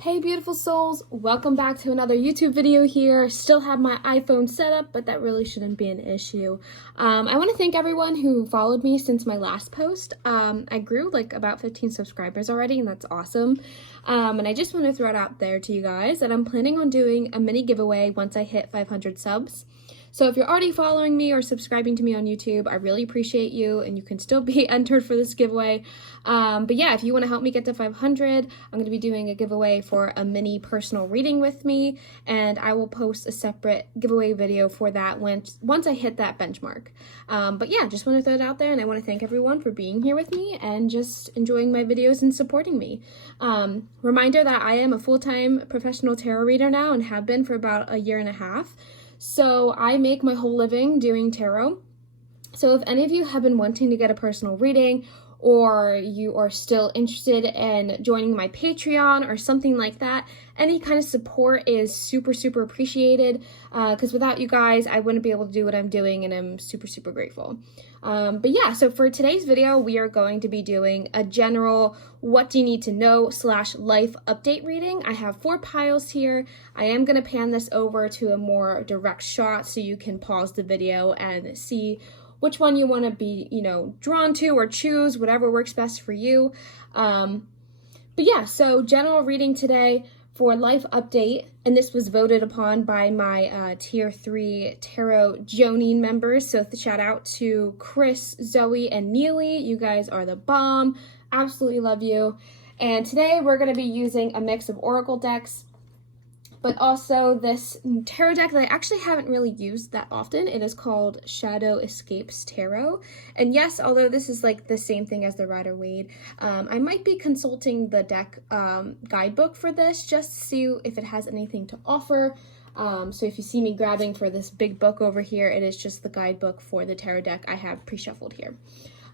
Hey beautiful souls, welcome back to another YouTube video here. Still have my iPhone set up, but that really shouldn't be an issue. I want to thank everyone who followed me since my last post. I grew like about 15 subscribers already, and that's awesome. And I just want to throw it out there to you guys that I'm planning on doing a mini giveaway once I hit 500 subs. So if you're already following me or subscribing to me on YouTube, I really appreciate you, and you can still be entered for this giveaway. But yeah, if you want to help me get to 500, I'm going to be doing a giveaway for a mini personal reading with me, and I will post a separate giveaway video for that once I hit that benchmark. But yeah, just want to throw it out there, and I want to thank everyone for being here with me and just enjoying my videos and supporting me. Reminder that I am a full-time professional tarot reader now and have been for about a year and a half. So I make my whole living doing tarot. So if any of you have been wanting to get a personal reading, or you are still interested in joining my Patreon or something like that, any kind of support is super appreciated, because without you guys, I wouldn't be able to do what I'm doing, and I'm super grateful. But yeah, so for today's video, we are going to be doing a general what do you need to know / life update reading. I have 4 piles here. I am going to pan this over to a more direct shot so you can pause the video and see which one you want to be, drawn to, or choose whatever works best for you. But yeah, so general reading today for life update, and this was voted upon by my tier 3 tarot Jonine members. So shout out to Chris, Zoe, and Neely. You guys are the bomb. Absolutely love you. And today we're going to be using a mix of oracle decks, but also this tarot deck that I actually haven't really used that often. It is called Shadowescapes Tarot. And yes, although this is like the same thing as the Rider-Waite, I might be consulting the deck guidebook for this just to see if it has anything to offer. So if you see me grabbing for this big book over here, it is just the guidebook for the tarot deck I have pre-shuffled here.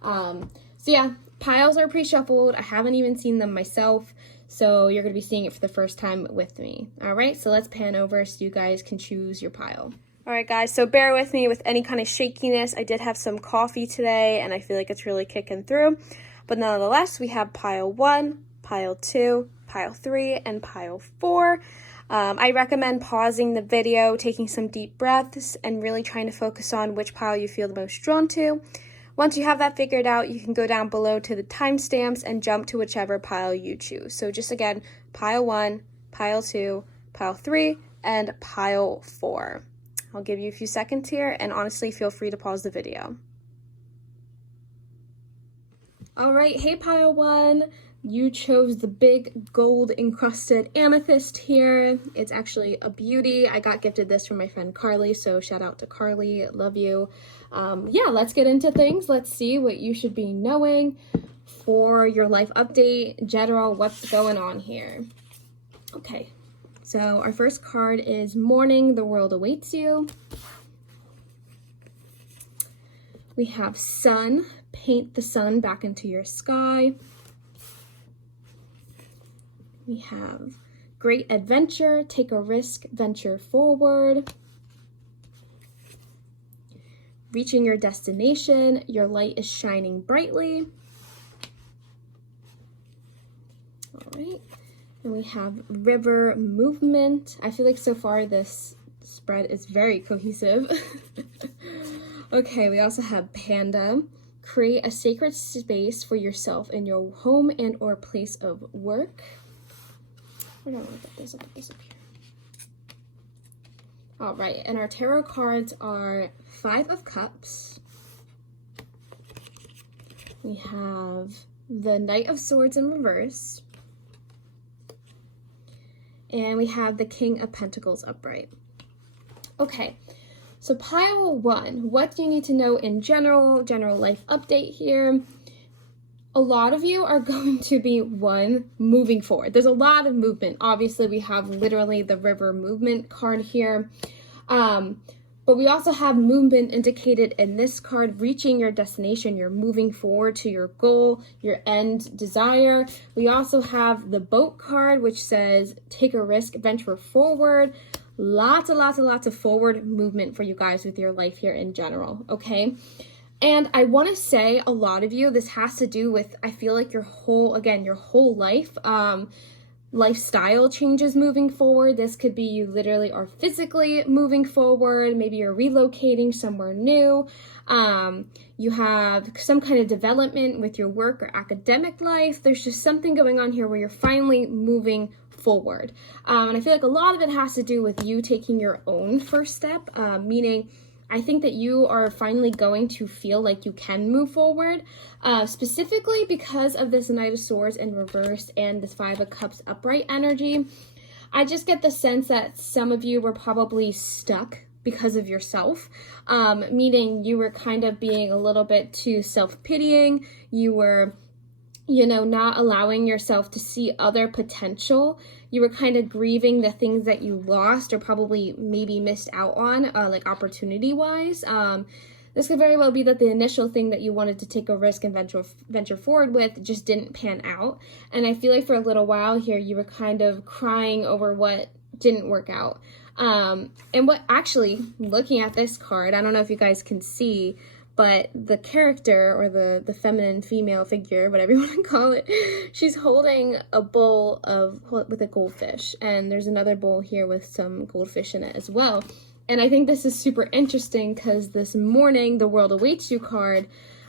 So yeah, piles are pre-shuffled. I haven't even seen them myself, so you're going to be seeing it for the first time with me. All right, so let's pan over so you guys can choose your pile. All right, guys, so bear with me with any kind of shakiness. I did have some coffee today, and I feel like it's really kicking through. But nonetheless, we have pile 1, pile 2, pile 3, and pile 4. I recommend pausing the video, taking some deep breaths, and really trying to focus on which pile you feel the most drawn to. Once you have that figured out, you can go down below to the timestamps and jump to whichever pile you choose. So just again, pile 1, pile 2, pile 3, and pile 4. I'll give you a few seconds here, and honestly, feel free to pause the video. All right, hey pile 1. You chose the big gold encrusted amethyst here. It's actually a beauty. I got gifted this from my friend Carly, so shout out to Carly. Love you. Yeah, let's get into things. Let's see what you should be knowing for your life update, general, what's going on here. Okay, so our first card is Morning, the World Awaits You. We have Sun, paint the sun back into your sky. We have Great Adventure, take a risk, venture forward. Reaching your destination, your light is shining brightly. All right, and we have River Movement. I feel like so far this spread is very cohesive. Okay, we also have Panda, create a sacred space for yourself in your home and or place of work. Where do I want to put this? I'll put this up here. All right, and our tarot cards are 5 of Cups. We have the Knight of Swords in reverse. And we have the King of Pentacles upright. Okay, so pile 1, what do you need to know in general life update here? A lot of you are going to be, moving forward. There's a lot of movement. Obviously, we have literally the River Movement card here. But we also have movement indicated in this card, reaching your destination. You're moving forward to your goal, your end desire. We also have the Boat card, which says, take a risk, venture forward. Lots of forward movement for you guys with your life here in general, okay? And I want to say a lot of you, this has to do with, I feel like your whole life, lifestyle changes moving forward. This could be you literally are physically moving forward. Maybe you're relocating somewhere new. You have some kind of development with your work or academic life. There's just something going on here where you're finally moving forward. And I feel like a lot of it has to do with you taking your own first step, meaning I think that you are finally going to feel like you can move forward, specifically because of this Knight of Swords in reverse and this Five of Cups upright energy. I just get the sense that some of you were probably stuck because of yourself, meaning you were kind of being a little bit too self-pitying. You were, you know, not allowing yourself to see other potential. You were kind of grieving the things that you lost or probably maybe missed out on, like opportunity-wise. This could very well be that the initial thing that you wanted to take a risk and venture forward with just didn't pan out. And I feel like for a little while here, you were kind of crying over what didn't work out. And what actually, looking at this card, I don't know if you guys can see, but the character or the feminine female figure, whatever you want to call it, she's holding a bowl with a goldfish. And there's another bowl here with some goldfish in it as well. And I think this is super interesting because this morning, the World Awaits You card,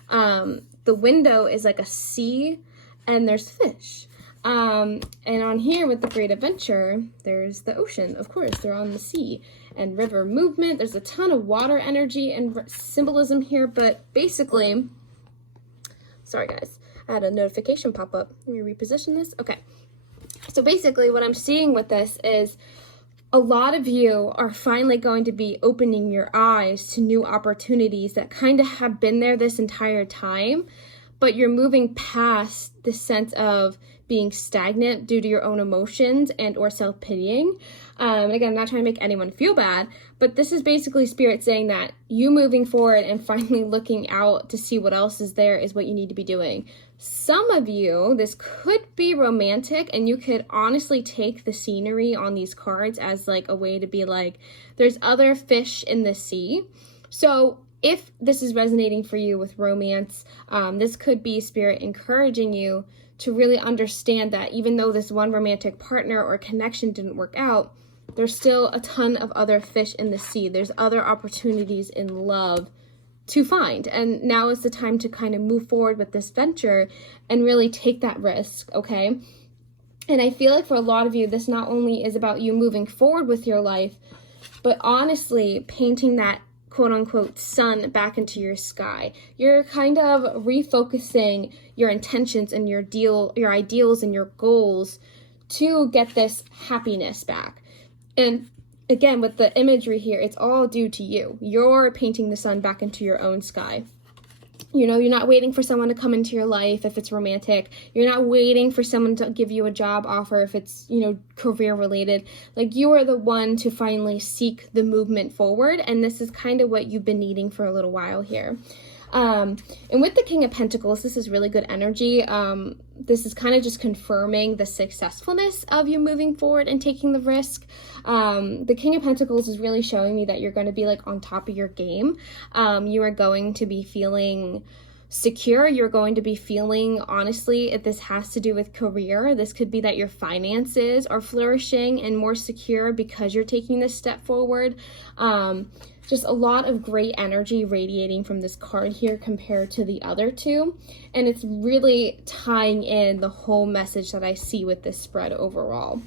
the window is like a sea and there's fish. And on here with the Great Adventure, there's the ocean. Of course, they're on the sea. And river movement. There's a ton of water energy and symbolism here. But basically, sorry guys, I had a notification pop up. Let me reposition this. Okay. So basically what I'm seeing with this is a lot of you are finally going to be opening your eyes to new opportunities that kind of have been there this entire time, but you're moving past the sense of being stagnant due to your own emotions and or self-pitying. And again, I'm not trying to make anyone feel bad, but this is basically Spirit saying that you moving forward and finally looking out to see what else is there is what you need to be doing. Some of you, this could be romantic, and you could honestly take the scenery on these cards as like a way to be like, there's other fish in the sea. So if this is resonating for you with romance, this could be Spirit encouraging you to really understand that even though this one romantic partner or connection didn't work out, there's still a ton of other fish in the sea. There's other opportunities in love to find. And now is the time to kind of move forward with this venture and really take that risk, okay? And I feel like for a lot of you, this not only is about you moving forward with your life, but honestly painting that quote-unquote sun back into your sky. You're kind of refocusing your intentions and your ideals and your goals to get this happiness back. And again, with the imagery here, it's all due to you. You're painting the sun back into your own sky. You know, you're not waiting for someone to come into your life if it's romantic. You're not waiting for someone to give you a job offer if it's, you know, career related. Like, you are the one to finally seek the movement forward. And this is kind of what you've been needing for a little while here. And with the King of Pentacles, this is really good energy. This is kind of just confirming the successfulness of you moving forward and taking the risk. The King of Pentacles is really showing me that you're going to be like on top of your game. You are going to be feeling secure. You're going to be feeling, honestly, if this has to do with career, this could be that your finances are flourishing and more secure because you're taking this step forward. Just a lot of great energy radiating from this card here compared to the other two. And it's really tying in the whole message that I see with this spread overall.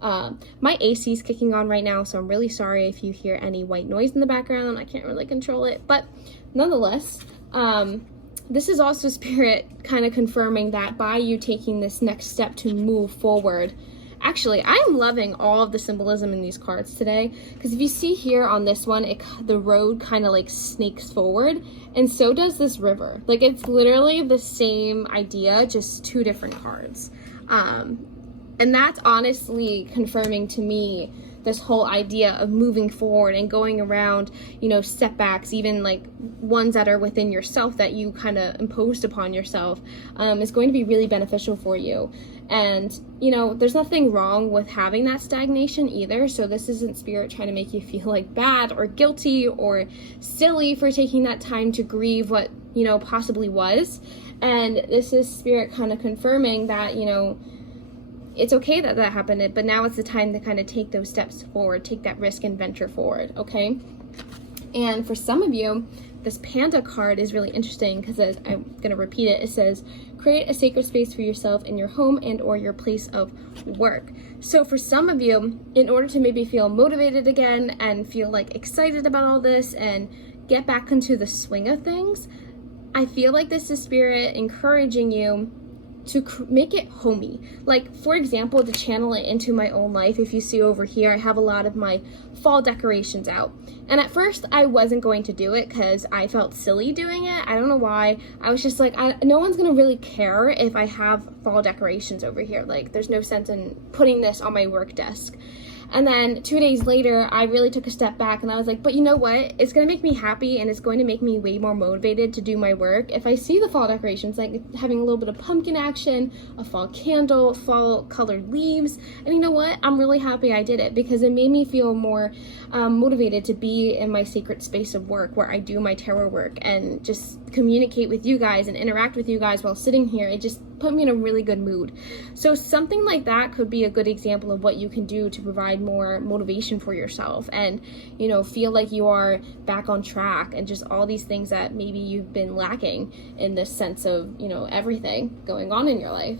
My AC is kicking on right now, so I'm really sorry if you hear any white noise in the background. I can't really control it, but nonetheless, this is also Spirit kind of confirming that by you taking this next step to move forward. Actually, I'm loving all of the symbolism in these cards today, because if you see here on this one, the road kind of like snakes forward, and so does this river. Like, it's literally the same idea, just two different cards. And that's honestly confirming to me this whole idea of moving forward and going around, you know, setbacks, even like ones that are within yourself that you kind of imposed upon yourself, is going to be really beneficial for you. And, you know, there's nothing wrong with having that stagnation either. So this isn't Spirit trying to make you feel like bad or guilty or silly for taking that time to grieve what, you know, possibly was. And this is Spirit kind of confirming that, you know, it's okay that that happened, but now it's the time to kind of take those steps forward, take that risk and venture forward, okay? And for some of you, this Panda card is really interesting because I'm going to repeat it. It says, create a sacred space for yourself in your home and or your place of work. So for some of you, in order to maybe feel motivated again and feel like excited about all this and get back into the swing of things, I feel like this is Spirit encouraging you to make it homey. Like, for example, to channel it into my own life. If you see over here, I have a lot of my fall decorations out. And at first, I wasn't going to do it because I felt silly doing it. I don't know why. I was just like, no one's going to really care if I have fall decorations over here. Like, there's no sense in putting this on my work desk. And then 2 days later, I really took a step back and I was like, but you know what? It's going to make me happy and it's going to make me way more motivated to do my work if I see the fall decorations, like having a little bit of pumpkin action, a fall candle, fall colored leaves. And you know what? I'm really happy I did it because it made me feel more motivated to be in my sacred space of work where I do my tarot work and just communicate with you guys and interact with you guys while sitting here. It just put me in a really good mood. So something like that could be a good example of what you can do to provide more motivation for yourself and, you know, feel like you are back on track and just all these things that maybe you've been lacking in this sense of, you know, everything going on in your life.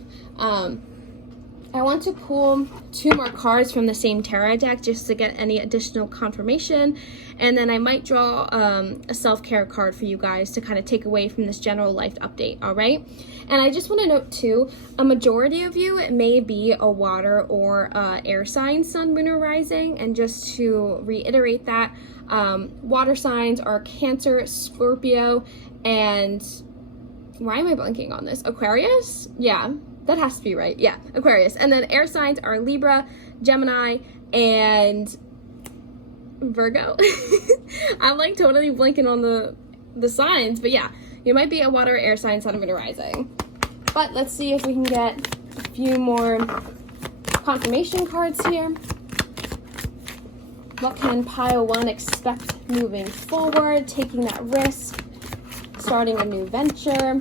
I want to pull 2 more cards from the same tarot deck just to get any additional confirmation, and then I might draw a self-care card for you guys to kind of take away from this general life update, all right? And I just want to note too, a majority of you, it may be a water or air sign, sun, moon, or rising, and just to reiterate that, water signs are Cancer, Scorpio, and why am I blanking on this? Aquarius? Yeah. That has to be right. Yeah, Aquarius. And then air signs are Libra, Gemini, and Virgo. I'm like totally blanking on the signs, but yeah, you might be a water or air sign, sun, moon, or rising. But let's see if we can get a few more confirmation cards here. What can pile 1 expect moving forward, taking that risk, starting a new venture?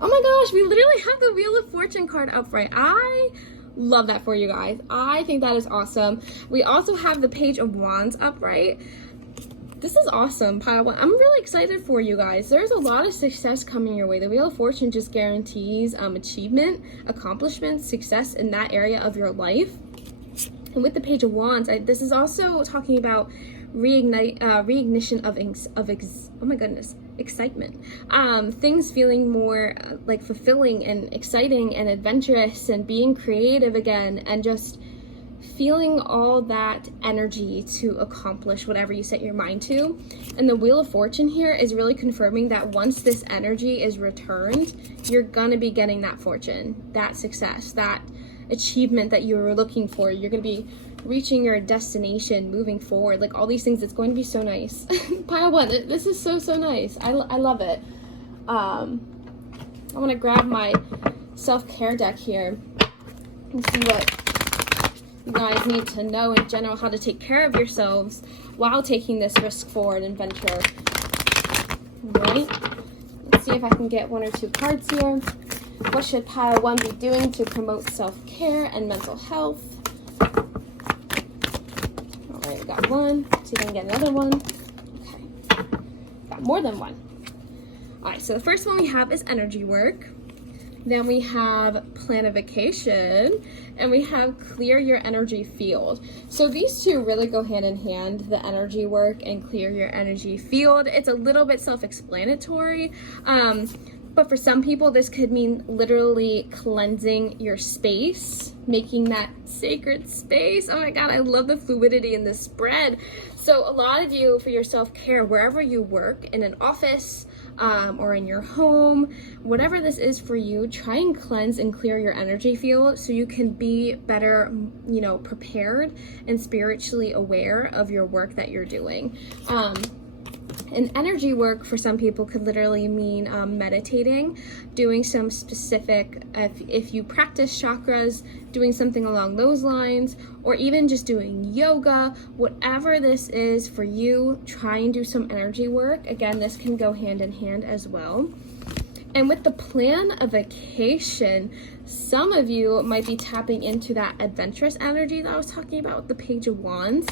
Oh my gosh, we literally have the Wheel of Fortune card upright. I love that for you guys. I think that is awesome. We also have the Page of Wands upright. This is awesome, pile 1. I'm really excited for you guys. There's a lot of success coming your way. The Wheel of Fortune just guarantees achievement, accomplishment, success in that area of your life. And with the Page of Wands, this is also talking about reignition of excitement. Things feeling more like fulfilling and exciting and adventurous and being creative again and just feeling all that energy to accomplish whatever you set your mind to. And the Wheel of Fortune here is really confirming that once this energy is returned, you're gonna be getting that fortune, that success, that achievement that you were looking for. You're gonna be reaching your destination, moving forward, like all these things. It's going to be so nice. Pile 1, this is so nice. I love it. I want to grab my self-care deck here and see what you guys need to know in general, how to take care of yourselves while taking this risk forward and venture. All right, let's see if I can get 1 or 2 cards here. What should pile 1 be doing to promote self-care and mental health? All right, we got 1. See if I can get another one. Okay, got more than 1. All right, so the first one we have is energy work. Then we have plan a vacation, and we have clear your energy field. So these 2 really go hand in hand, the energy work and clear your energy field. It's a little bit self-explanatory, but for some people, this could mean literally cleansing your space, making that sacred space. Oh my God, I love the fluidity in this spread. So a lot of you, for your self-care, wherever you work, in an office, or in your home, whatever this is for you, try and cleanse and clear your energy field so you can be better, you know, prepared and spiritually aware of your work that you're doing. And energy work for some people could literally mean meditating, doing some specific, if you practice chakras, doing something along those lines, or even just doing yoga. Whatever this is for you, try and do some energy work. Again, this can go hand in hand as well. And with the plan a vacation, some of you might be tapping into that adventurous energy that I was talking about with the Page of Wands,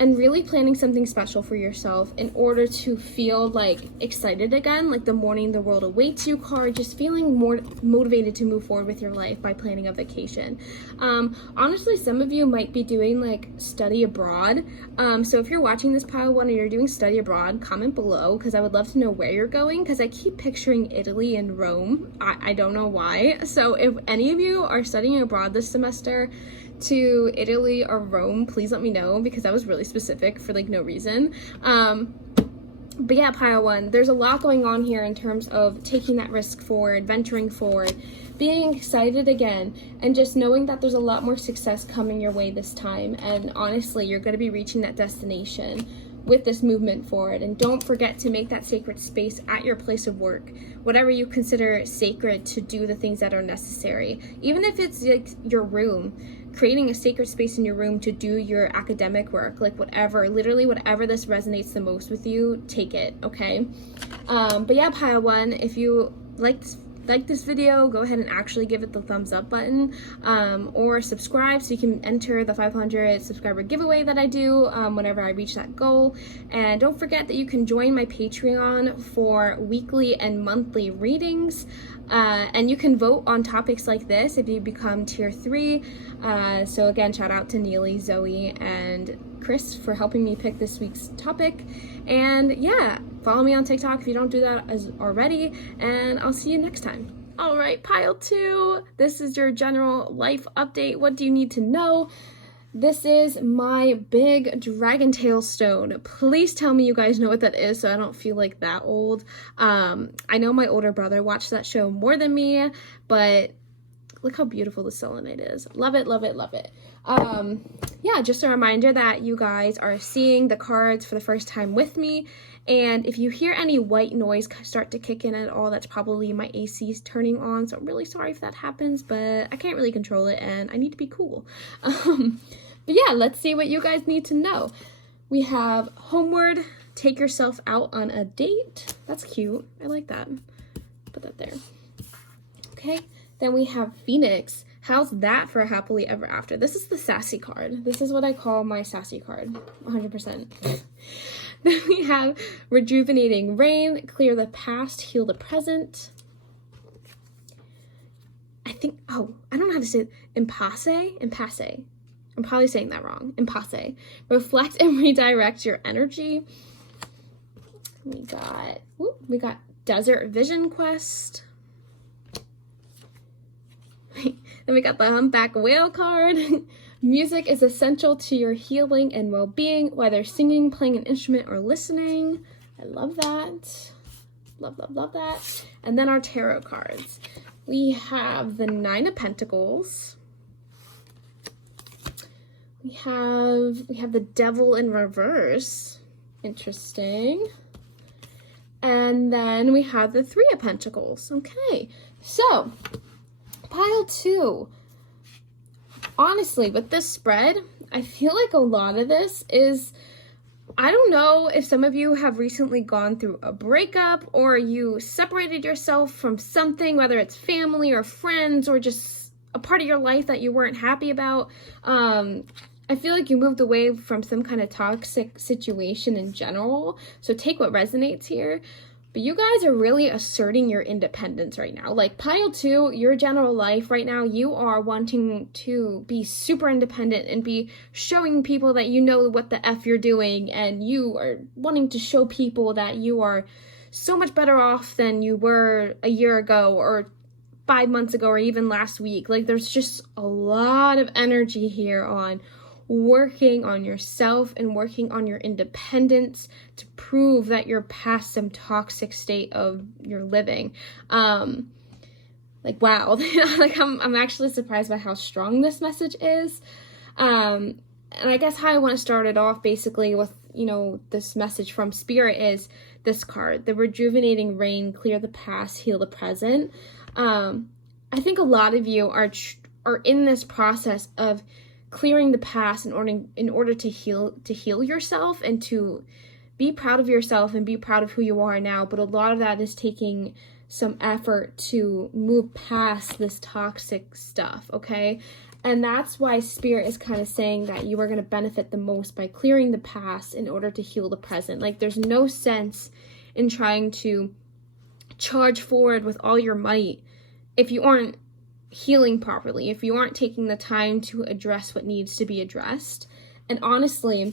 and really planning something special for yourself in order to feel like excited again, like the morning the world awaits you card, just feeling more motivated to move forward with your life by planning a vacation. Honestly, some of you might be doing like study abroad. So if you're watching this pile one and you're doing study abroad, comment below, because I would love to know where you're going, because I keep picturing Italy and Rome. I don't know why. So if any of you are studying abroad this semester, to Italy or Rome, please let me know, because that was really specific for like no reason. But yeah, pile one, there's a lot going on here in terms of taking that risk forward, venturing forward, being excited again, and just knowing that there's a lot more success coming your way this time. And honestly, you're going to be reaching that destination with this movement forward. And don't forget to make that sacred space at your place of work, whatever you consider sacred, to do the things that are necessary. Even if it's like your room, creating a sacred space in your room to do your academic work, like whatever, literally whatever this resonates the most with you, take it, okay? But yeah, pile one, if you like this video, go ahead and actually give it the thumbs up button, or subscribe so you can enter the 500 subscriber giveaway that I do whenever I reach that goal. And don't forget that you can join my Patreon for weekly and monthly readings, and you can vote on topics like this if you become tier 3. So again, shout out to Neely, Zoe, and Chris for helping me pick this week's topic. And yeah, follow me on TikTok if you don't do that already, and I'll see you next time. All right, pile 2, this is your general life update. What do you need to know? This is my big dragon tail stone. Please tell me you guys know what that is so I don't feel like that old. I know my older brother watched that show more than me, but look how beautiful the selenite is. Love it, love it, love it. Yeah, just a reminder that you guys are seeing the cards for the first time with me. And if you hear any white noise start to kick in at all, that's probably my AC turning on. So I'm really sorry if that happens, but I can't really control it and I need to be cool. But yeah, let's see what you guys need to know. We have Homeward, take yourself out on a date. That's cute. I like that. Put that there. Okay. Then we have Phoenix. How's that for a happily ever after? This is the sassy card. This is what I call my sassy card, 100%. Then we have Rejuvenating Rain, clear the past, heal the present. I think, oh, I don't know how to say it. Impasse. I'm probably saying that wrong. Impasse. Reflect and redirect your energy. We got Desert Vision Quest. Then we got the Humpback Whale card. Music is essential to your healing and well-being, whether singing, playing an instrument, or listening. I love that. Love, love, love that. And then our tarot cards. We have the 9 of Pentacles. We have the Devil in reverse. Interesting. And then we have the 3 of Pentacles. Okay, so pile 2. Honestly, with this spread, I feel like a lot of this is, I don't know if some of you have recently gone through a breakup, or you separated yourself from something, whether it's family or friends or just a part of your life that you weren't happy about. I feel like you moved away from some kind of toxic situation in general. So take what resonates here. But you guys are really asserting your independence right now. Like pile 2, your general life right now, you are wanting to be super independent and be showing people that you know what the F you're doing, and you are wanting to show people that you are so much better off than you were a year ago or 5 months ago or even last week. Like there's just a lot of energy here on working on yourself and working on your independence to prove that you're past some toxic state of your living. Like, wow. Like I'm actually surprised by how strong this message is. And I guess how I want to start it off basically with, you know, this message from Spirit is this card, the Rejuvenating Rain, clear the past, heal the present. I think a lot of you are in this process of clearing the past in order to heal yourself and to be proud of yourself and be proud of who you are now. But a lot of that is taking some effort to move past this toxic stuff, okay? And that's why Spirit is kind of saying that you are going to benefit the most by clearing the past in order to heal the present. Like, there's no sense in trying to charge forward with all your might if you aren't healing properly, if you aren't taking the time to address what needs to be addressed. And honestly,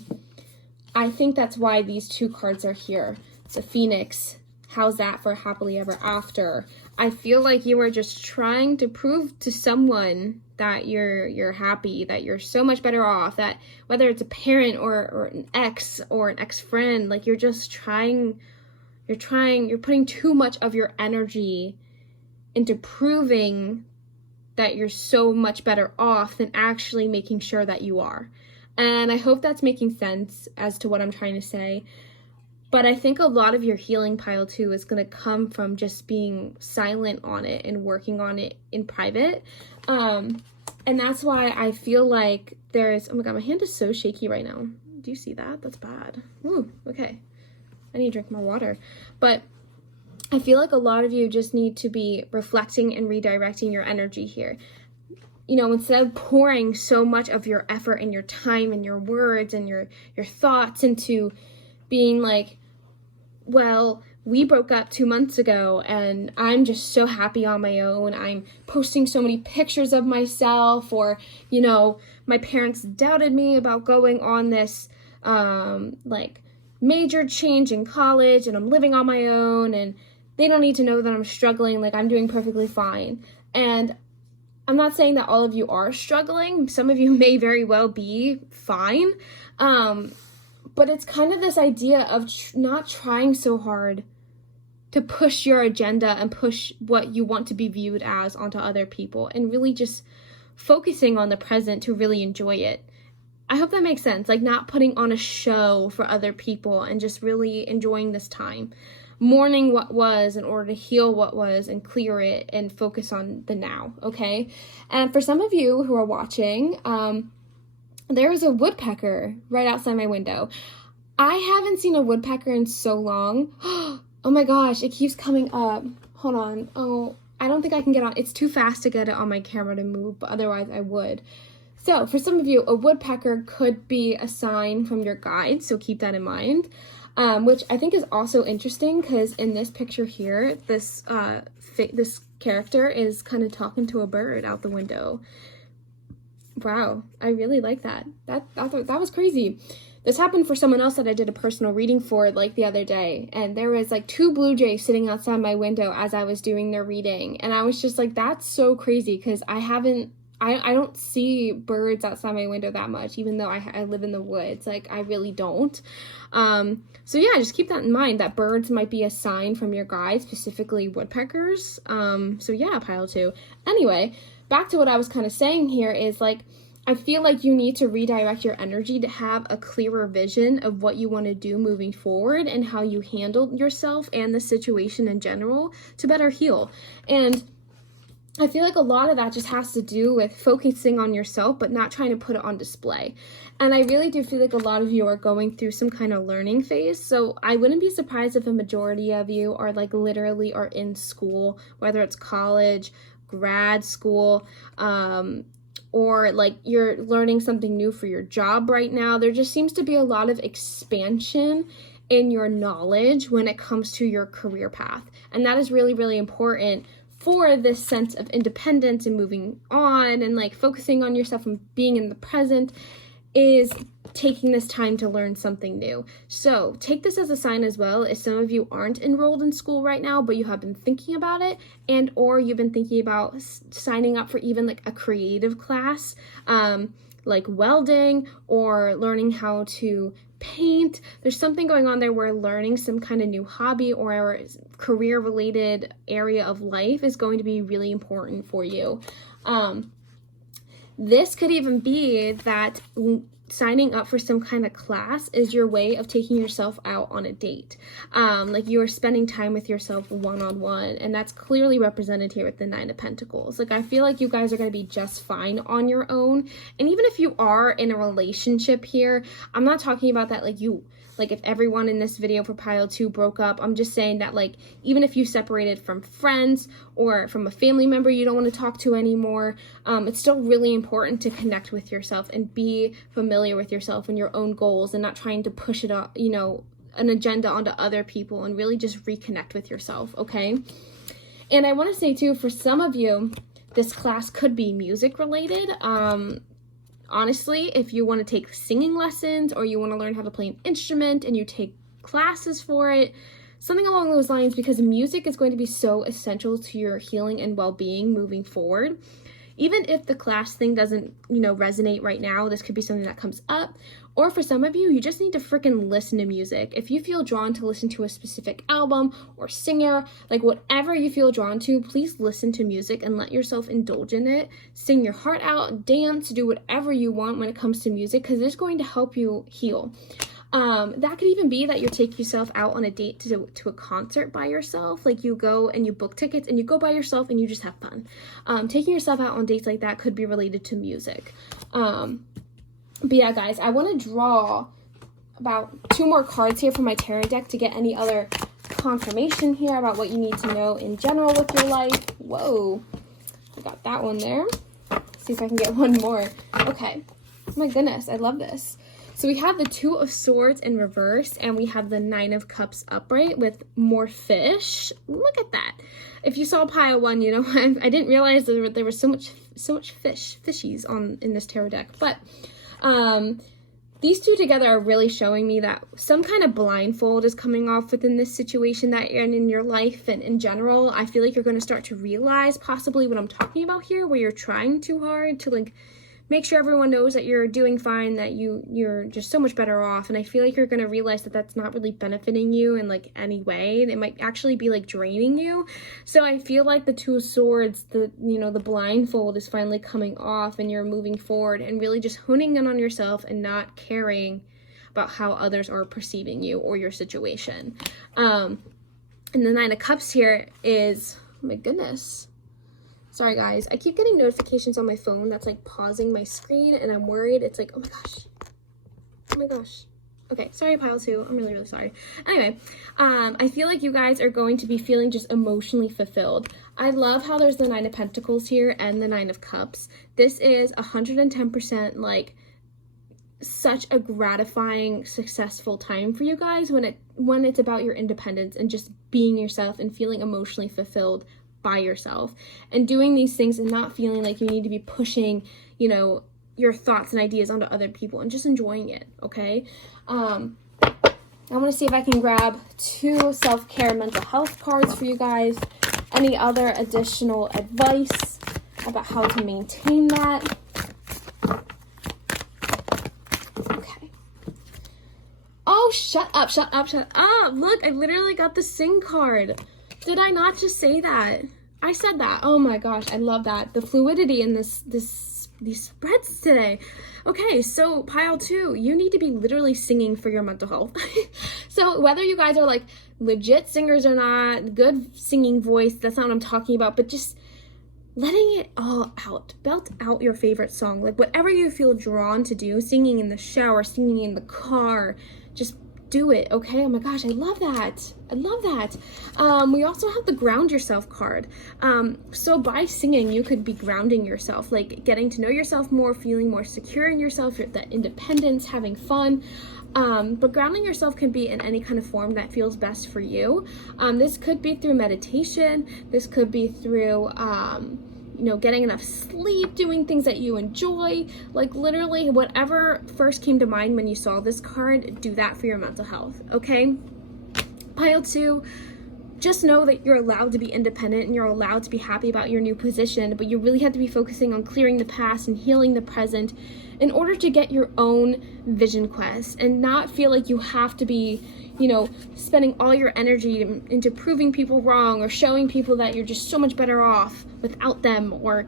I think that's why these two cards are here. It's a Phoenix. How's that for happily ever after? I feel like you are just trying to prove to someone that you're happy, that you're so much better off, that whether it's a parent or an ex-friend, like you're putting too much of your energy into proving that you're so much better off than actually making sure that you are. And I hope that's making sense as to what I'm trying to say. But I think a lot of your healing pile too is going to come from just being silent on it and working on it in private. And that's why I feel like oh my God, my hand is so shaky right now. Do you see that? That's bad. Ooh, okay. I need to drink more water. But I feel like a lot of you just need to be reflecting and redirecting your energy here. You know, instead of pouring so much of your effort and your time and your words and your thoughts into being like, well, we broke up 2 months ago and I'm just so happy on my own. I'm posting so many pictures of myself, or, you know, my parents doubted me about going on this, like, major change in college, and I'm living on my own, and they don't need to know that I'm struggling. Like, I'm doing perfectly fine. And I'm not saying that all of you are struggling. Some of you may very well be fine. But it's kind of this idea of not trying so hard to push your agenda and push what you want to be viewed as onto other people, and really just focusing on the present to really enjoy it. I hope that makes sense. Like, not putting on a show for other people and just really enjoying this time. Mourning what was in order to heal what was and clear it and focus on the now, okay? And for some of you who are watching, there is a woodpecker right outside my window. I haven't seen a woodpecker in so long. Oh my gosh, it keeps coming up. Hold on. Oh, I don't think I can get on. It's too fast to get it on my camera to move, but otherwise I would. So for some of you, a woodpecker could be a sign from your guides, so keep that in mind. Which I think is also interesting because in this picture here, this character is kind of talking to a bird out the window. Wow, I really like that. That was crazy. This happened for someone else that I did a personal reading for, like, the other day, and there was like 2 blue jays sitting outside my window as I was doing their reading, and I was just like, that's so crazy because I don't see birds outside my window that much, even though I live in the woods. Like, I really don't. So yeah, just keep that in mind, that birds might be a sign from your guides, specifically woodpeckers. So yeah, pile 2. Anyway, back to what I was kind of saying here is, like, I feel like you need to redirect your energy to have a clearer vision of what you want to do moving forward and how you handle yourself and the situation in general to better heal. And I feel like a lot of that just has to do with focusing on yourself, but not trying to put it on display. And I really do feel like a lot of you are going through some kind of learning phase. So I wouldn't be surprised if a majority of you are, like, literally are in school, whether it's college, grad school, or like you're learning something new for your job right now. There just seems to be a lot of expansion in your knowledge when it comes to your career path. And that is really, really important for this sense of independence and moving on and, like, focusing on yourself and being in the present, is taking this time to learn something new. So take this as a sign as well, if some of you aren't enrolled in school right now, but you have been thinking about it, and or you've been thinking about signing up for even, like, a creative class, like welding or learning how to paint. There's something going on there where learning some kind of new hobby or career related area of life is going to be really important for you. This could even be that signing up for some kind of class is your way of taking yourself out on a date. Like, you are spending time with yourself one-on-one, and that's clearly represented here with the 9 of Pentacles. Like, I feel like you guys are going to be just fine on your own. And even if you are in a relationship here, I'm not talking about that, like, you like if everyone in this video for pile 2 broke up. I'm just saying that, like, even if you separated from friends or from a family member you don't want to talk to anymore, it's still really important to connect with yourself and be familiar with yourself and your own goals, and not trying to push it up, you know, an agenda onto other people, and really just reconnect with yourself, okay? And I want to say too, for some of you, this class could be music related. Honestly, if you want to take singing lessons, or you want to learn how to play an instrument and you take classes for it, something along those lines, because music is going to be so essential to your healing and well-being moving forward. Even if the class thing doesn't, you know, resonate right now, this could be something that comes up. Or for some of you, you just need to freaking listen to music. If you feel drawn to listen to a specific album or singer, like whatever you feel drawn to, please listen to music and let yourself indulge in it. Sing your heart out, dance, do whatever you want when it comes to music, because it's going to help you heal. That could even be that you take yourself out on a date to a concert by yourself. Like, you go and you book tickets and you go by yourself and you just have fun. Taking yourself out on dates like that could be related to music. But yeah, guys, I want to draw about 2 more cards here from my tarot deck to get any other confirmation here about what you need to know in general with your life. Whoa, I got that one there. Let's see if I can get one more. Okay, oh my goodness, I love this. So we have the 2 of Swords in reverse, and we have the 9 of Cups upright with more fish. Look at that. If you saw pile 1, you know, I didn't realize that there was so much fishies in this tarot deck. But these 2 together are really showing me that some kind of blindfold is coming off within this situation that you're in your life and in general. I feel like you're going to start to realize possibly what I'm talking about here, where you're trying too hard to, like, make sure everyone knows that you're doing fine, that you're just so much better off. And I feel like you're going to realize that that's not really benefiting you in, like, any way. It might actually be, like, draining you. So I feel like the 2 of Swords, the blindfold is finally coming off, and you're moving forward and really just honing in on yourself and not caring about how others are perceiving you or your situation. And the 9 of Cups here is, oh my goodness. Sorry guys, I keep getting notifications on my phone that's like pausing my screen, and I'm worried. It's like, oh my gosh. Okay, sorry pile 2, I'm really sorry. Anyway, I feel like you guys are going to be feeling just emotionally fulfilled. I love how there's the 9 of Pentacles here and the 9 of Cups. This is 110% like such a gratifying, successful time for you guys when it's about your independence and just being yourself and feeling emotionally fulfilled by yourself, and doing these things and not feeling like you need to be pushing, you know, your thoughts and ideas onto other people, and just enjoying it, okay? I want to see if I can grab 2 self-care mental health cards for you guys. Any other additional advice about how to maintain that? Okay. Oh, shut up. Look, I literally got the Sing card. Did I not just say that? I said that. Oh my gosh, I love that. The fluidity in these spreads today. Okay, so pile 2, you need to be literally singing for your mental health. So whether you guys are like legit singers or not, good singing voice, that's not what I'm talking about, but just letting it all out. Belt out your favorite song. Like whatever you feel drawn to do, singing in the shower, singing in the car, just do it, okay? Oh my gosh, I love that. We also have the Ground Yourself card. So by singing, you could be grounding yourself, like getting to know yourself more, feeling more secure in yourself, that independence, having fun. But grounding yourself can be in any kind of form that feels best for you. This could be through meditation. This could be through getting enough sleep, doing things that you enjoy, like literally whatever first came to mind when you saw this card, do that for your mental health, okay? Pile 2, just know that you're allowed to be independent and you're allowed to be happy about your new position, but you really have to be focusing on clearing the past and healing the present in order to get your own vision quest, and not feel like you have to be, spending all your energy into proving people wrong or showing people that you're just so much better off without them, or,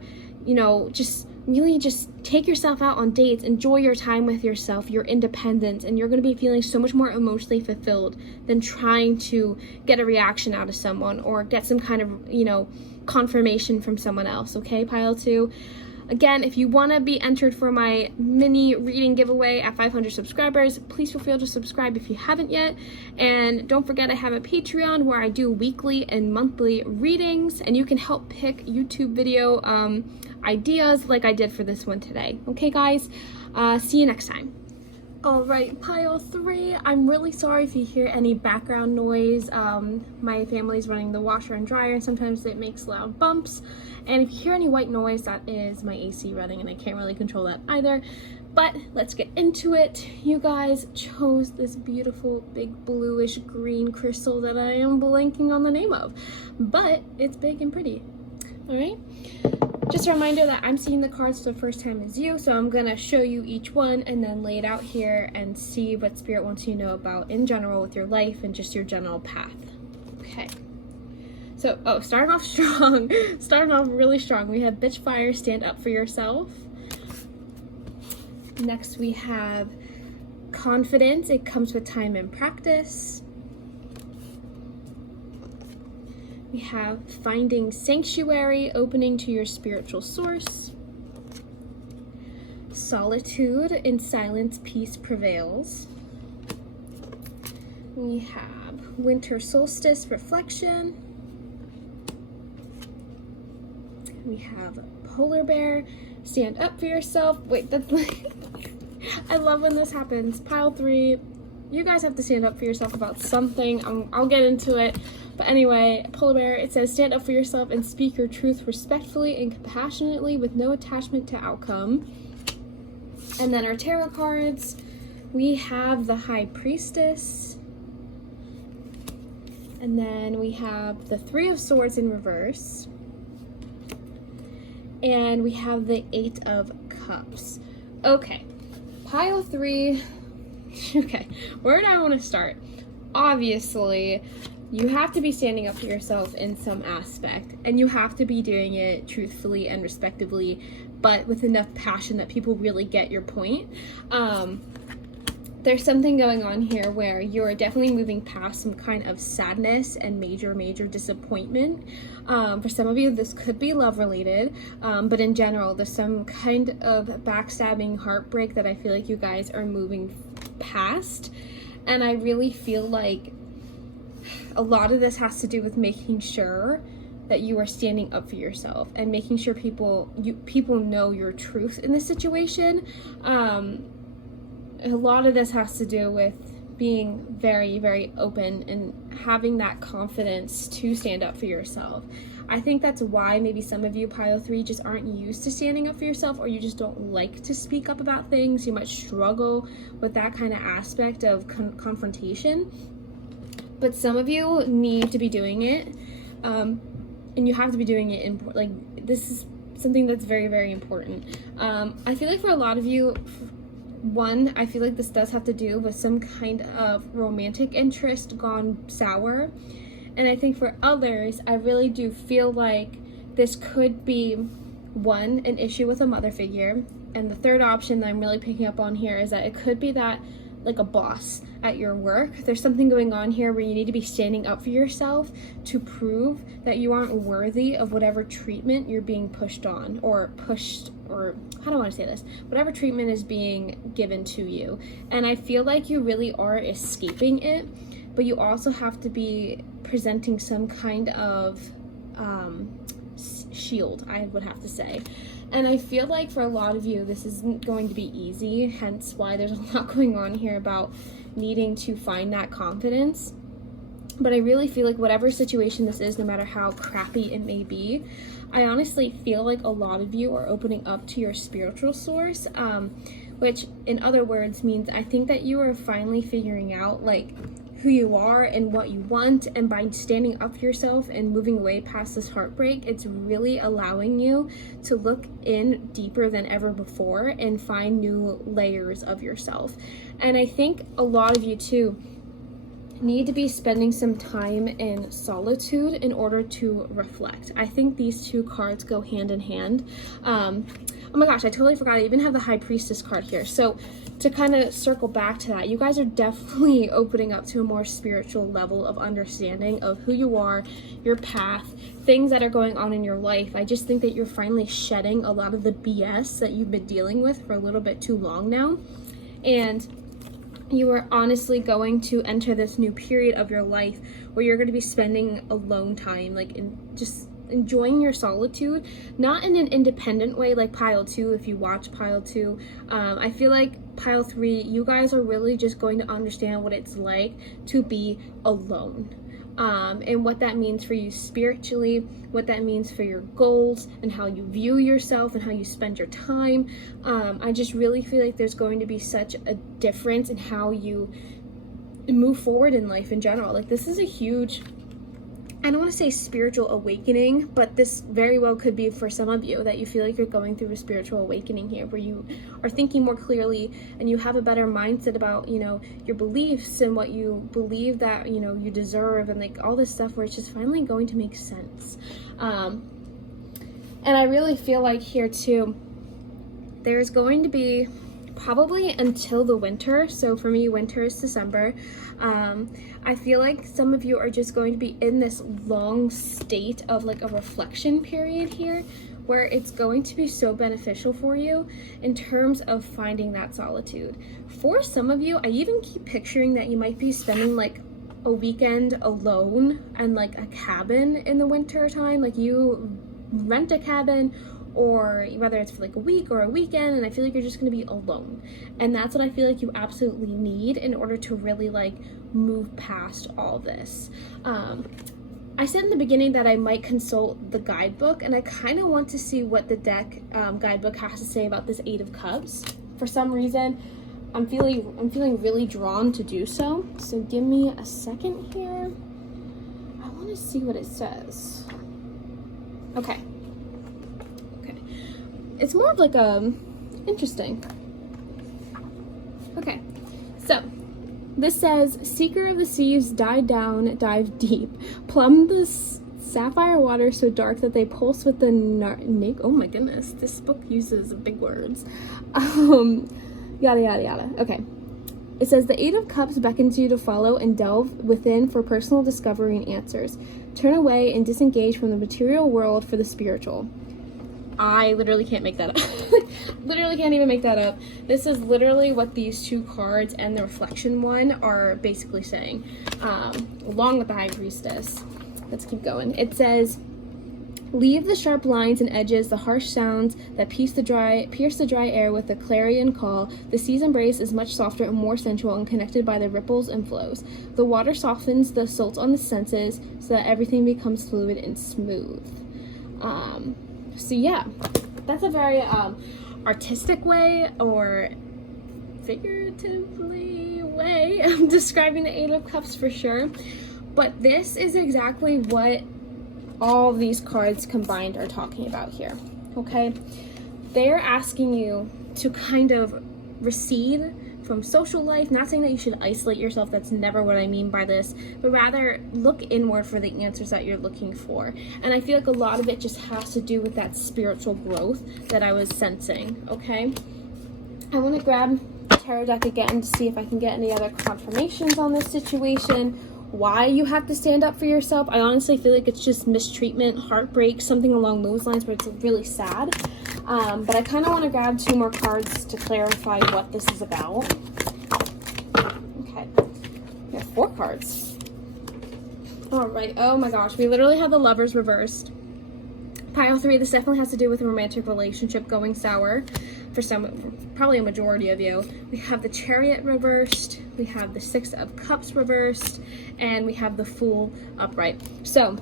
just really just take yourself out on dates, enjoy your time with yourself, your independence, and you're going to be feeling so much more emotionally fulfilled than trying to get a reaction out of someone or get some kind of, confirmation from someone else, okay, pile 2? Again, if you want to be entered for my mini reading giveaway at 500 subscribers, please feel free to subscribe if you haven't yet. And don't forget, I have a Patreon where I do weekly and monthly readings, and you can help pick YouTube video ideas like I did for this one today. Okay, guys? See you next time. All right, pile 3. I'm really sorry if you hear any background noise. My family's running the washer and dryer, and sometimes it makes loud bumps. And if you hear any white noise, that is my AC running, and I can't really control that either. But let's get into it. You guys chose this beautiful big bluish green crystal that I am blanking on the name of, but it's big and pretty. All right. Just a reminder that I'm seeing the cards for the first time as you, so I'm going to show you each one and then lay it out here and see what Spirit wants you to know about in general with your life and just your general path. Okay. So, starting off strong, starting off really strong. We have Bitch Fire, stand up for yourself. Next we have Confidence, it comes with time and practice. We have Finding Sanctuary, opening to your spiritual source. Solitude, in silence, peace prevails. We have Winter Solstice, reflection. We have Polar Bear, stand up for yourself. Wait, that's like, I love when this happens. Pile 3, you guys have to stand up for yourself about something. I'll get into it. But anyway, Polar Bear, it says, stand up for yourself and speak your truth respectfully and compassionately with no attachment to outcome. And then our tarot cards, we have the High Priestess. And then we have the Three of Swords in reverse. And we have the Eight of Cups. Okay, pile 3. Okay, where do I want to start? Obviously, you have to be standing up for yourself in some aspect, and you have to be doing it truthfully and respectively, but with enough passion that people really get your point. There's something going on here where you're definitely moving past some kind of sadness and major disappointment. For some of you, this could be love related, but in general, there's some kind of backstabbing heartbreak that I feel like you guys are moving past. And I really feel like a lot of this has to do with making sure that you are standing up for yourself and making sure people know your truth in this situation. A lot of this has to do with being very open and having that confidence to stand up for yourself. I think that's why maybe some of you, pile 3, just aren't used to standing up for yourself, or you just don't like to speak up about things. You might struggle with that kind of aspect of confrontation. But some of you need to be doing it, and you have to be doing it this is something that's very important. I feel like for a lot of you, one, I feel like this does have to do with some kind of romantic interest gone sour. And I think for others, I really do feel like this could be, one, an issue with a mother figure. And the third option that I'm really picking up on here is that it could be that, like a boss at your work, there's something going on here where you need to be standing up for yourself to prove that you aren't worthy of whatever treatment you're being pushed on, or how do I want to say this? Whatever treatment is being given to you. And I feel like you really are escaping it, but you also have to be presenting some kind of shield, I would have to say. And I feel like for a lot of you, this isn't going to be easy, hence why there's a lot going on here about needing to find that confidence. But I really feel like whatever situation this is, no matter how crappy it may be, I honestly feel like a lot of you are opening up to your spiritual source, which in other words means I think that you are finally figuring out like who you are and what you want, and by standing up for yourself and moving away past this heartbreak, it's really allowing you to look in deeper than ever before and find new layers of yourself. And I think a lot of you too need to be spending some time in solitude in order to reflect. I think these two cards go hand in hand. Oh my gosh, I totally forgot. I even have the High Priestess card here. So to kind of circle back to that, you guys are definitely opening up to a more spiritual level of understanding of who you are, your path, things that are going on in your life. I just think that you're finally shedding a lot of the BS that you've been dealing with for a little bit too long now. And you are honestly going to enter this new period of your life where you're going to be spending alone time, like just enjoying your solitude, not in an independent way like pile 2 if you watch pile 2. I feel like pile 3, you guys are really just going to understand what it's like to be alone, and what that means for you spiritually, what that means for your goals and how you view yourself and how you spend your time. I just really feel like there's going to be such a difference in how you move forward in life in general. Like, this is a huge, I don't want to say spiritual awakening, but this very well could be for some of you, that you feel like you're going through a spiritual awakening here, where you are thinking more clearly and you have a better mindset about, you know, your beliefs and what you believe that, you know, you deserve, and like all this stuff where it's just finally going to make sense. And I really feel like here too, there's going to be probably until the winter. So for me, winter is December. I feel like some of you are just going to be in this long state of like a reflection period here, where it's going to be so beneficial for you in terms of finding that solitude. For some of you, I even keep picturing that you might be spending like a weekend alone and like a cabin in the winter time. Like, you rent a cabin, or whether it's for like a week or a weekend, and I feel like you're just going to be alone. And that's what I feel like you absolutely need in order to really like move past all this. I said in the beginning that I might consult the guidebook, and I kind of want to see what the deck guidebook has to say about this 8 of Cups. For some reason, I'm feeling really drawn to do so. So give me a second here. I want to see what it says. Okay. It's more of like interesting. Okay, so this says, Seeker of the Seas, dive down, dive deep, plumb the sapphire water so dark that they pulse with the oh my goodness, this book uses big words. Yada yada yada. Okay. It says, the 8 of Cups beckons you to follow and delve within for personal discovery and answers. Turn away and disengage from the material world for the spiritual. I literally can't make that up. Literally can't even make that up. This is literally what these 2 cards and the reflection one are basically saying, along with the High Priestess. Let's keep going. It says, leave the sharp lines and edges, the harsh sounds that pierce the dry air with a clarion call. The sea's embrace is much softer and more sensual and connected by the ripples and flows. The water softens the assault on the senses so that everything becomes fluid and smooth. So yeah, that's a very artistic way, or figuratively way, of describing the 8 of Cups for sure. But this is exactly what all of these cards combined are talking about here, okay? They're asking you to kind of recede from social life. Not saying that you should isolate yourself, that's never what I mean by this, but rather look inward for the answers that you're looking for. And I feel like a lot of it just has to do with that spiritual growth that I was sensing, okay? I want to grab the tarot deck again to see if I can get any other confirmations on this situation, why you have to stand up for yourself. I honestly feel like it's just mistreatment, heartbreak, something along those lines, where it's really sad. But I kind of want to grab 2 more cards to clarify what this is about. Okay, we have 4 cards. All right, oh my gosh, we literally have the Lovers reversed. Pile 3, this definitely has to do with a romantic relationship going sour for some, probably a majority of you. We have the Chariot reversed, we have the 6 of Cups reversed, and we have the Fool upright. So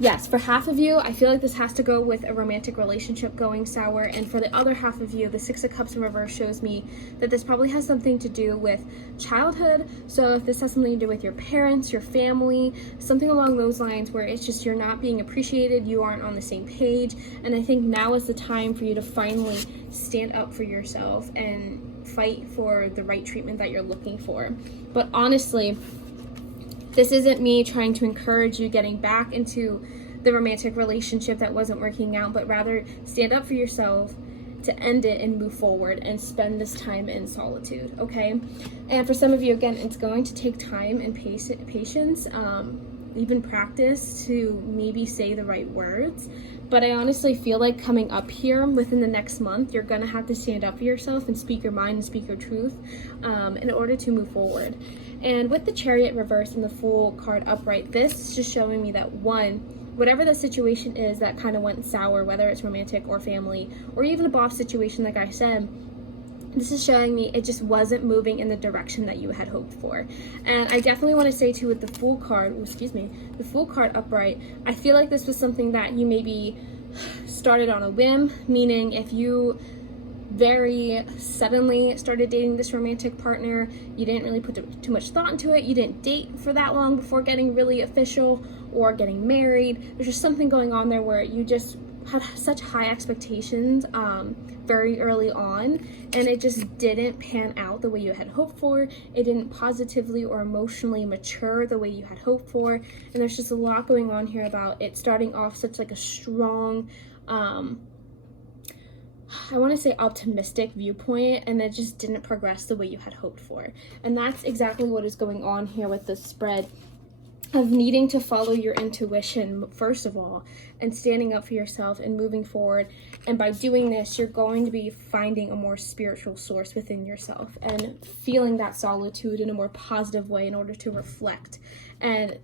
yes, for half of you, I feel like this has to go with a romantic relationship going sour, and for the other half of you, the 6 of Cups in reverse shows me that this probably has something to do with childhood. So if this has something to do with your parents, your family, something along those lines, where it's just you're not being appreciated, you aren't on the same page, and I think now is the time for you to finally stand up for yourself and fight for the right treatment that you're looking for. But honestly, this isn't me trying to encourage you getting back into the romantic relationship that wasn't working out, but rather stand up for yourself, to end it and move forward and spend this time in solitude, okay? And for some of you, again, it's going to take time and patience, even practice to maybe say the right words. But I honestly feel like coming up here within the next month, you're gonna have to stand up for yourself and speak your mind and speak your truth in order to move forward. And with the Chariot reverse and the Fool card upright, this is just showing me that, one, whatever the situation is that kind of went sour, whether it's romantic or family, or even a boss situation, like I said, this is showing me it just wasn't moving in the direction that you had hoped for. And I definitely want to say too, with the Fool card, the Fool card upright, I feel like this was something that you maybe started on a whim, meaning if you very suddenly started dating this romantic partner, you didn't really put too much thought into it, you didn't date for that long before getting really official or getting married. There's just something going on there where you just had such high expectations very early on, and it just didn't pan out the way you had hoped for. It didn't positively or emotionally mature the way you had hoped for, and there's just a lot going on here about it starting off such like a strong I want to say optimistic viewpoint, and it just didn't progress the way you had hoped for. And that's exactly what is going on here with this spread of needing to follow your intuition, first of all, and standing up for yourself and moving forward. And by doing this, you're going to be finding a more spiritual source within yourself and feeling that solitude in a more positive way in order to reflect and,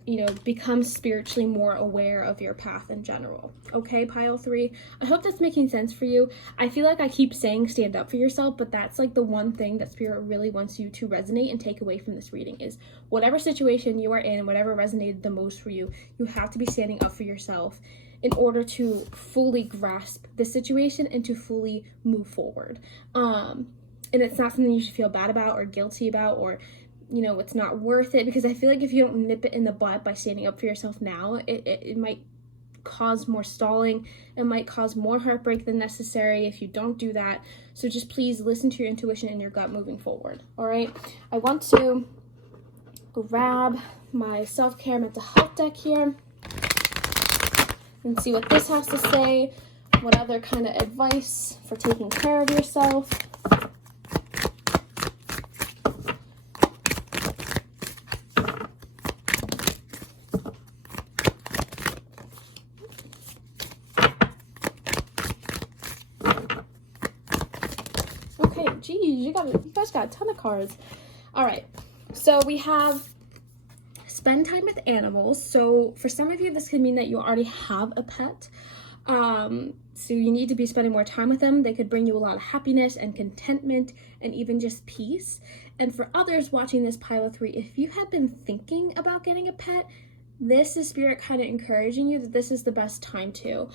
become spiritually more aware of your path in general. Okay, pile 3. I hope that's making sense for you. I feel like I keep saying stand up for yourself, but that's like the one thing that Spirit really wants you to resonate and take away from this reading is whatever situation you are in, whatever resonated the most for you, you have to be standing up for yourself in order to fully grasp the situation and to fully move forward. And it's not something you should feel bad about or guilty about, or it's not worth it, because I feel like if you don't nip it in the bud by standing up for yourself now, it might cause more stalling. It might cause more heartbreak than necessary if you don't do that. So just please listen to your intuition and your gut moving forward. All right, I want to grab my self-care mental health deck here and see what this has to say. What other kind of advice for taking care of yourself? Okay, geez, you guys got a ton of cards. All right, so we have spend time with animals. So for some of you, this could mean that you already have a pet. So you need to be spending more time with them. They could bring you a lot of happiness and contentment and even just peace. And for others watching this pile of 3, if you have been thinking about getting a pet, this is Spirit kind of encouraging you that this is the best time to.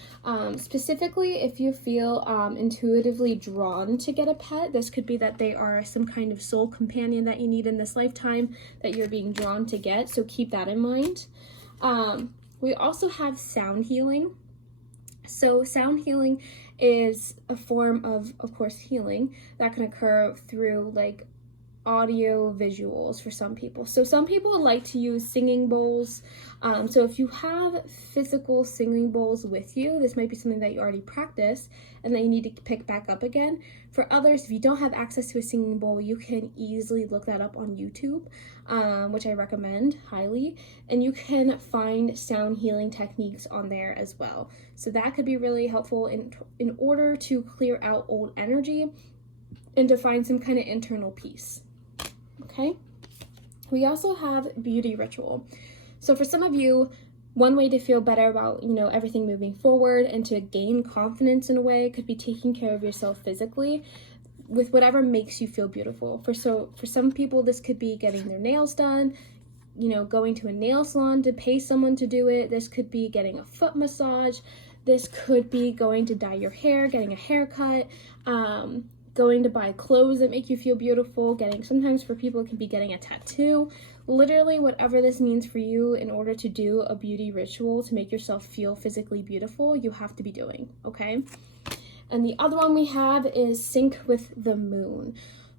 Specifically, if you feel intuitively drawn to get a pet, this could be that they are some kind of soul companion that you need in this lifetime that you're being drawn to get, so keep that in mind. We also have sound healing. So sound healing is a form of course, healing that can occur through like audio visuals for some people. So some people like to use singing bowls. So if you have physical singing bowls with you, this might be something that you already practice and that you need to pick back up again. For others, if you don't have access to a singing bowl, you can easily look that up on YouTube, which I recommend highly, and you can find sound healing techniques on there as well. So that could be really helpful in order to clear out old energy and to find some kind of internal peace. Okay, we also have beauty ritual. So for some of you, one way to feel better about, everything moving forward and to gain confidence in a way could be taking care of yourself physically with whatever makes you feel beautiful. For some people, this could be getting their nails done, going to a nail salon to pay someone to do it. This could be getting a foot massage. This could be going to dye your hair, getting a haircut, going to buy clothes that make you feel beautiful, sometimes for people it can be getting a tattoo. Literally whatever this means for you, in order to do a beauty ritual to make yourself feel physically beautiful, you have to be doing, okay? And the other one we have is sync with the moon.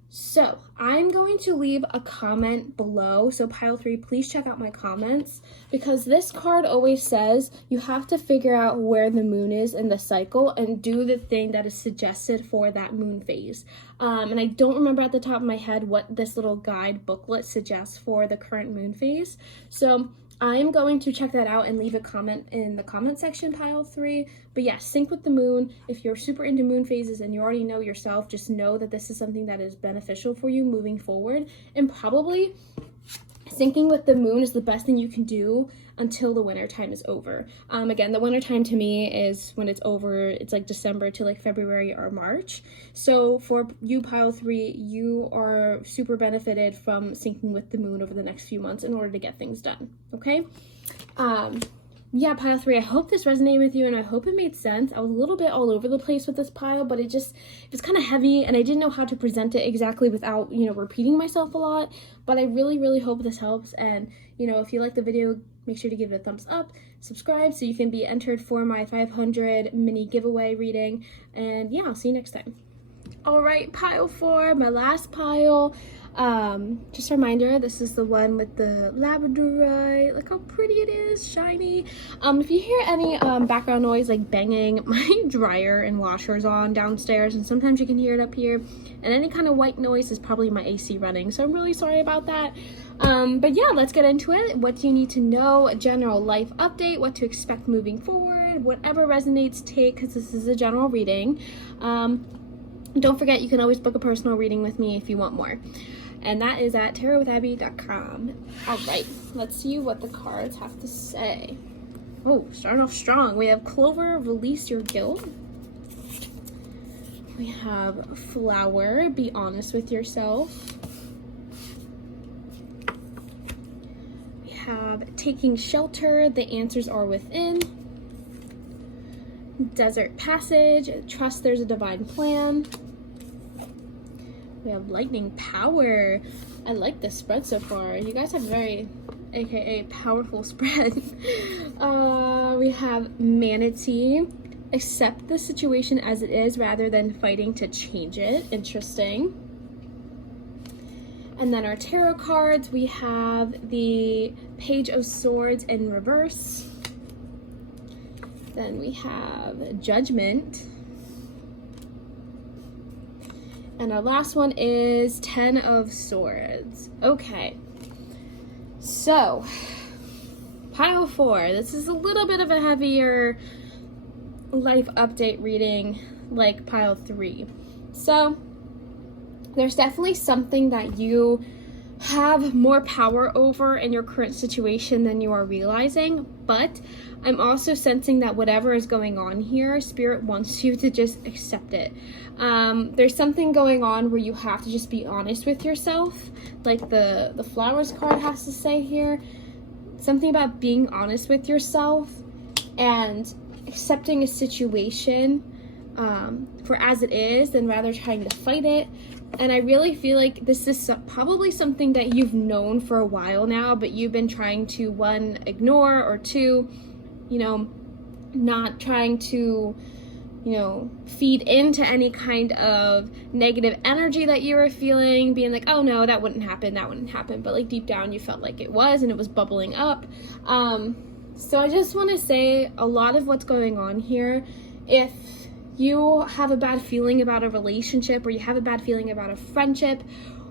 So I'm going to leave a comment below. So pile 3, please check out my comments, because this card always says you have to figure out where the moon is in the cycle and do the thing that is suggested for that moon phase. And I don't remember at the top of my head what this little guide booklet suggests for the current moon phase. So I am going to check that out and leave a comment in the comment section, pile 3. But yeah, sync with the moon. If you're super into moon phases and you already know yourself, just know that this is something that is beneficial for you moving forward. And probably syncing with the moon is the best thing you can do until the winter time is over. Again, the winter time to me is when it's over. It's like December to like February or March. So for you, pile 3, you are super benefited from syncing with the moon over the next few months in order to get things done. Okay. Yeah, pile 3, I hope this resonated with you and I hope it made sense. I was a little bit all over the place with this pile, but it's kind of heavy and I didn't know how to present it exactly without, repeating myself a lot. But I really, really hope this helps. And, if you like the video, make sure to give it a thumbs up, subscribe so you can be entered for my 500 mini giveaway reading. And yeah, I'll see you next time. All right, pile 4, my last pile. Just a reminder, this is the one with the labradorite. Look how pretty it is, shiny. If you hear any background noise like banging, my dryer and washer is on downstairs, and sometimes you can hear it up here. And any kind of white noise is probably my AC running, so I'm really sorry about that. But yeah, let's get into it. What do you need to know? A general life update, what to expect moving forward, whatever resonates, take, because this is a general reading. Don't forget, you can always book a personal reading with me if you want more. And that is at tarotwithabby.com. All right, let's see what the cards have to say. Oh, starting off strong. We have Clover, release your guilt. We have Flower, be honest with yourself. We have Taking shelter, the answers are within. Desert passage, trust there's a divine plan. We have lightning power. I like this spread so far. You guys have very, aka powerful spread. We have manatee. Accept the situation as it is rather than fighting to change it. Interesting. And then our tarot cards, we have the Page of Swords in reverse. Then we have Judgment. And our last one is 10 of Swords. Okay. So, pile 4. This is a little bit of a heavier life update reading like pile 3. So, there's definitely something that you have more power over in your current situation than you are realizing, but I'm also sensing that whatever is going on here, Spirit wants you to just accept it. There's something going on where you have to just be honest with yourself, like the Flowers card has to say here. Something about being honest with yourself and accepting a situation for as it is, than rather trying to fight it. And I really feel like this is probably something that you've known for a while now, but you've been trying to, 1, ignore, or 2, not trying to, feed into any kind of negative energy that you were feeling, being like, oh no, that wouldn't happen. But like deep down you felt like it was, and it was bubbling up. So I just want to say, a lot of what's going on here, if you have a bad feeling about a relationship, or you have a bad feeling about a friendship,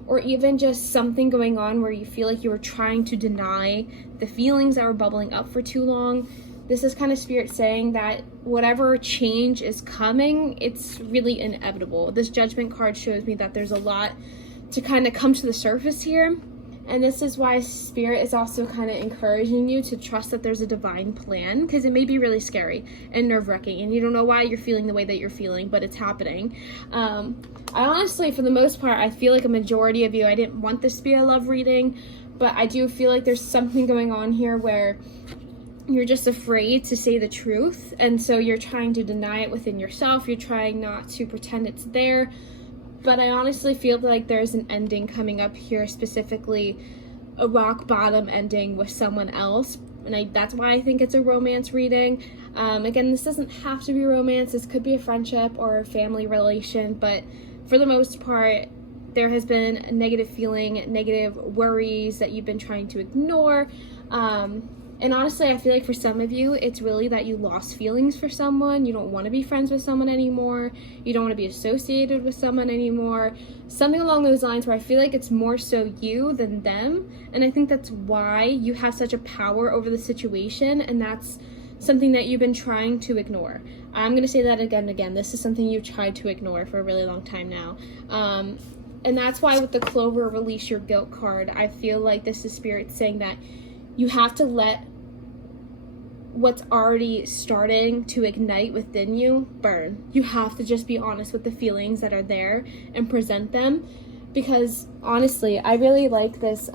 or even just something going on where you feel like you were trying to deny the feelings that were bubbling up for too long, this is kind of Spirit saying that whatever change is coming, it's really inevitable. This Judgment card shows me that there's a lot to kind of come to the surface here. And this is why Spirit is also kind of encouraging you to trust that there's a divine plan, because it may be really scary and nerve-wracking, and you don't know why you're feeling the way that you're feeling, but it's happening. I honestly, for the most part, I feel like a majority of you, I didn't want this to be a love reading, but I do feel like there's something going on here where you're just afraid to say the truth, and so you're trying to deny it within yourself. You're trying not to pretend it's there. But I honestly feel like there's an ending coming up here, specifically a rock bottom ending with someone else. And that's why I think it's a romance reading. Again, this doesn't have to be romance. This could be a friendship or a family relation. But for the most part, there has been a negative feeling, negative worries that you've been trying to ignore. And honestly, I feel like for some of you, it's really that you lost feelings for someone. You don't want to be friends with someone anymore. You don't want to be associated with someone anymore. Something along those lines where I feel like it's more so you than them. And I think that's why you have such a power over the situation. And that's something that you've been trying to ignore. I'm going to say that again and again. This is something you've tried to ignore for a really long time now. And that's why with the Clover Release Your Guilt card, I feel like this is Spirit saying that you have to let what's already starting to ignite within you burn. You have to just be honest with the feelings that are there and present them. Because honestly, I really like this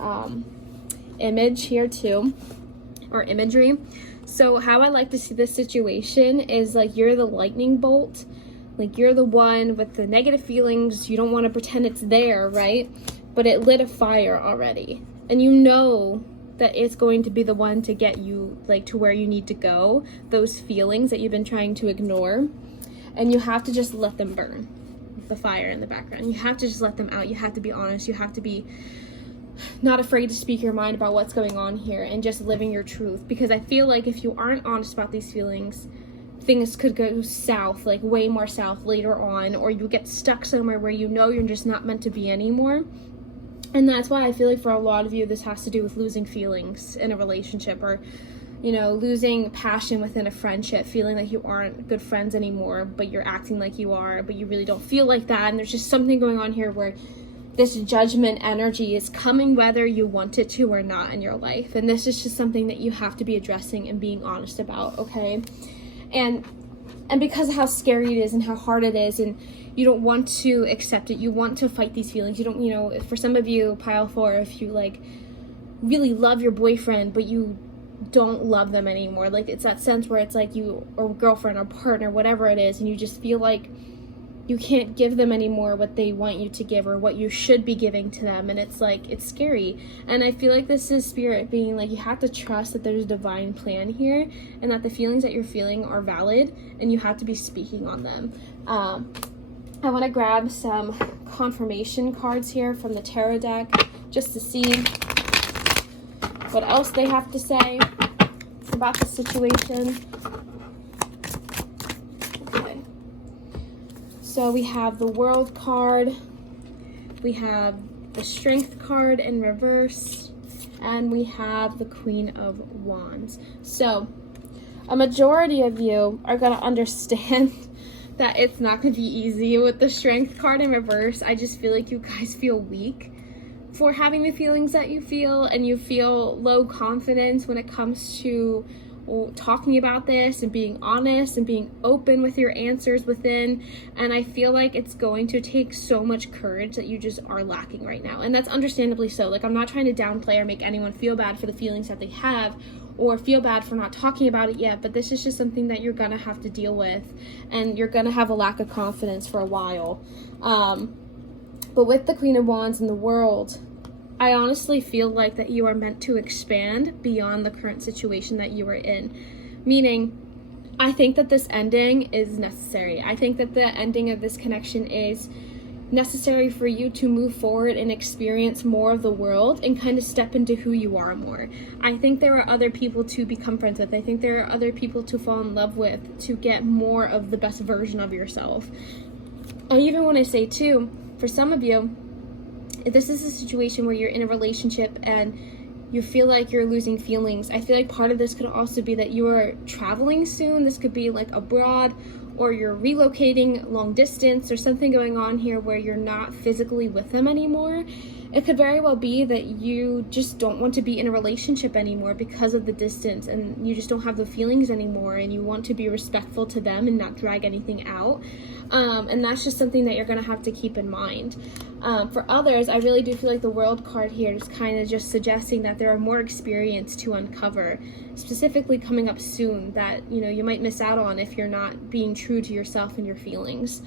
image here too, or imagery. So how I like to see this situation is like you're the lightning bolt. Like you're the one with the negative feelings. You don't want to pretend it's there, right? But it lit a fire already. And you know that it's going to be the one to get you like to where you need to go, those feelings that you've been trying to ignore, and you have to just let them burn. The fire in the background, you have to just let them out. You have to be honest. You have to be not afraid to speak your mind about what's going on here and just living your truth, because I feel like if you aren't honest about these feelings, things could go south, like way more south later on, or you get stuck somewhere where you know you're just not meant to be anymore. And that's why I feel like for a lot of you, this has to do with losing feelings in a relationship, or, you know, losing passion within a friendship, feeling like you aren't good friends anymore, but you're acting like you are, but you really don't feel like that. And there's just something going on here where this judgment energy is coming whether you want it to or not in your life. And this is just something that you have to be addressing and being honest about, okay? And because of how scary it is and how hard it is, and you don't want to accept it, you want to fight these feelings. You don't, you know, for some of you, pile 4, if you like really love your boyfriend, but you don't love them anymore, like it's that sense where it's like you, or girlfriend or partner, whatever it is, and you just feel like you can't give them anymore what they want you to give or what you should be giving to them. And it's like, it's scary. And I feel like this is Spirit being like, you have to trust that there's a divine plan here, and that the feelings that you're feeling are valid, and you have to be speaking on them. I want to grab some confirmation cards here from the tarot deck just to see what else they have to say about the situation. Okay. So we have the World card, we have the Strength card in reverse, and we have the Queen of Wands. So a majority of you are going to understand that it's not going to be easy with the Strength card in reverse. I just feel like you guys feel weak for having the feelings that you feel, and you feel low confidence when it comes to talking about this and being honest and being open with your answers within. And I feel like it's going to take so much courage that you just are lacking right now, and that's understandably so. Like, I'm not trying to downplay or make anyone feel bad for the feelings that they have, or feel bad for not talking about it yet, but this is just something that you're gonna have to deal with, and you're gonna have a lack of confidence for a while. But with the Queen of Wands in the World, I honestly feel like that you are meant to expand beyond the current situation that you are in. Meaning, I think that this ending is necessary. I think that the ending of this connection is necessary for you to move forward and experience more of the world and kind of step into who you are more. I think there are other people to become friends with. I think there are other people to fall in love with, to get more of the best version of yourself. I even want to say too, for some of you, if this is a situation where you're in a relationship and you feel like you're losing feelings, I feel like part of this could also be that you are traveling soon. This could be like abroad, or you're relocating long distance, or something going on here where you're not physically with them anymore. It could very well be that you just don't want to be in a relationship anymore because of the distance, and you just don't have the feelings anymore, and you want to be respectful to them and not drag anything out. And that's just something that you're going to have to keep in mind. For others, I really do feel like the World card here is kind of just suggesting that there are more experience to uncover, specifically coming up soon, that, you know, you might miss out on if you're not being true to yourself and your feelings.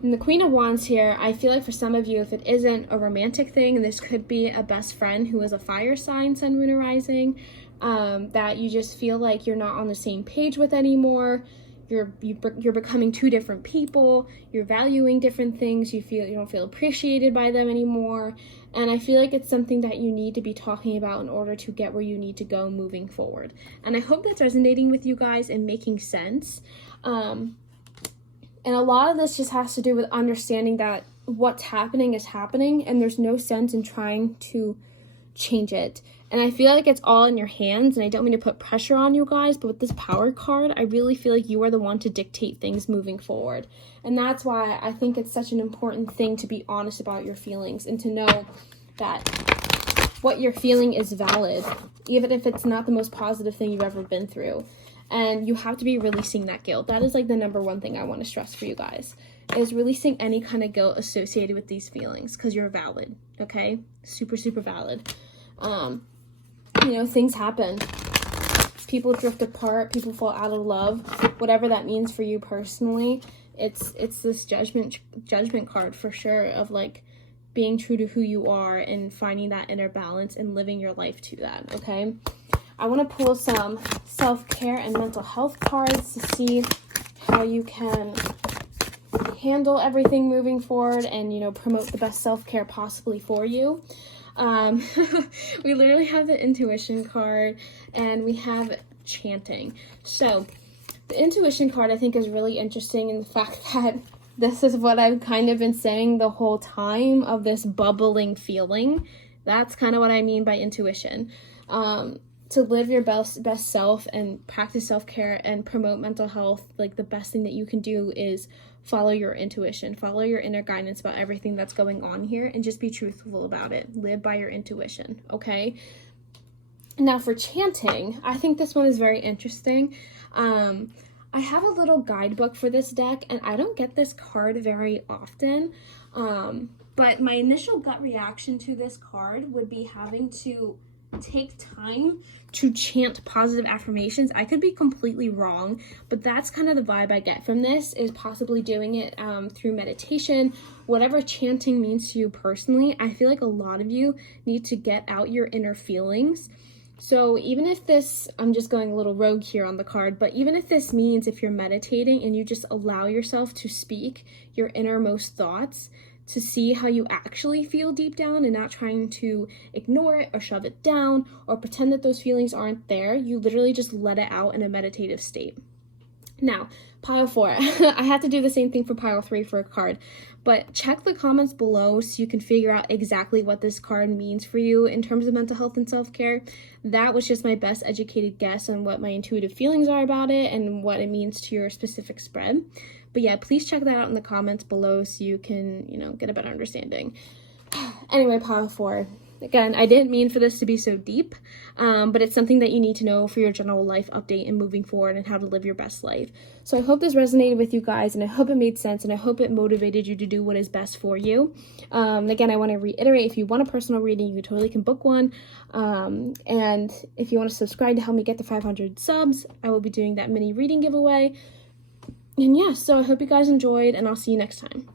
And the Queen of Wands here, I feel like for some of you, if it isn't a romantic thing, this could be a best friend who is a fire sign, Sun, Moon, or Rising, that you just feel like you're not on the same page with anymore. you're becoming two different people, you're valuing different things, you don't feel appreciated by them anymore. And I feel like it's something that you need to be talking about in order to get where you need to go moving forward. And I hope that's resonating with you guys and making sense. And a lot of this just has to do with understanding that what's happening is happening, and there's no sense in trying to change it. And I feel like it's all in your hands, and I don't mean to put pressure on you guys, but with this power card, I really feel like you are the one to dictate things moving forward. And that's why I think it's such an important thing to be honest about your feelings and to know that what you're feeling is valid, even if it's not the most positive thing you've ever been through. And you have to be releasing that guilt. That is like the number one thing I want to stress for you guys, is releasing any kind of guilt associated with these feelings, because you're valid, okay? Super, super valid. You know, things happen. People drift apart, people fall out of love, whatever that means for you personally. It's this judgment card for sure, of like being true to who you are and finding that inner balance and living your life to that, okay? I want to pull some self-care and mental health cards to see how you can handle everything moving forward and, you know, promote the best self-care possibly for you. We literally have the intuition card and we have chanting. So the intuition card I think is really interesting in the fact that this is what I've kind of been saying the whole time, of this bubbling feeling. That's kind of what I mean by intuition. To live your best self and practice self-care and promote mental health, like the best thing that you can do is follow your intuition, follow your inner guidance about everything that's going on here, and just be truthful about it. Live by your intuition, okay? Now for chanting, I think this one is very interesting. I have a little guidebook for this deck, and I don't get this card very often, but my initial gut reaction to this card would be having to take time to chant positive affirmations. I could be completely wrong, but that's kind of the vibe I get from this, is possibly doing it through meditation, whatever chanting means to you personally. I feel like a lot of you need to get out your inner feelings. So even if this, I'm just going a little rogue here on the card, but even if this means if you're meditating and you just allow yourself to speak your innermost thoughts, to see how you actually feel deep down and not trying to ignore it or shove it down or pretend that those feelings aren't there. You literally just let it out in a meditative state. Now, pile 4. I have to do the same thing for pile 3 for a card, but check the comments below so you can figure out exactly what this card means for you in terms of mental health and self-care. That was just my best educated guess on what my intuitive feelings are about it and what it means to your specific spread. But yeah, please check that out in the comments below so you can, you know, get a better understanding. Anyway, pile 4. Again, I didn't mean for this to be so deep, but it's something that you need to know for your general life update and moving forward and how to live your best life. So I hope this resonated with you guys, and I hope it made sense, and I hope it motivated you to do what is best for you. Again, I want to reiterate, if you want a personal reading, you totally can book one. And if you want to subscribe to help me get to 500 subs, I will be doing that mini reading giveaway. And yeah, so I hope you guys enjoyed, and I'll see you next time.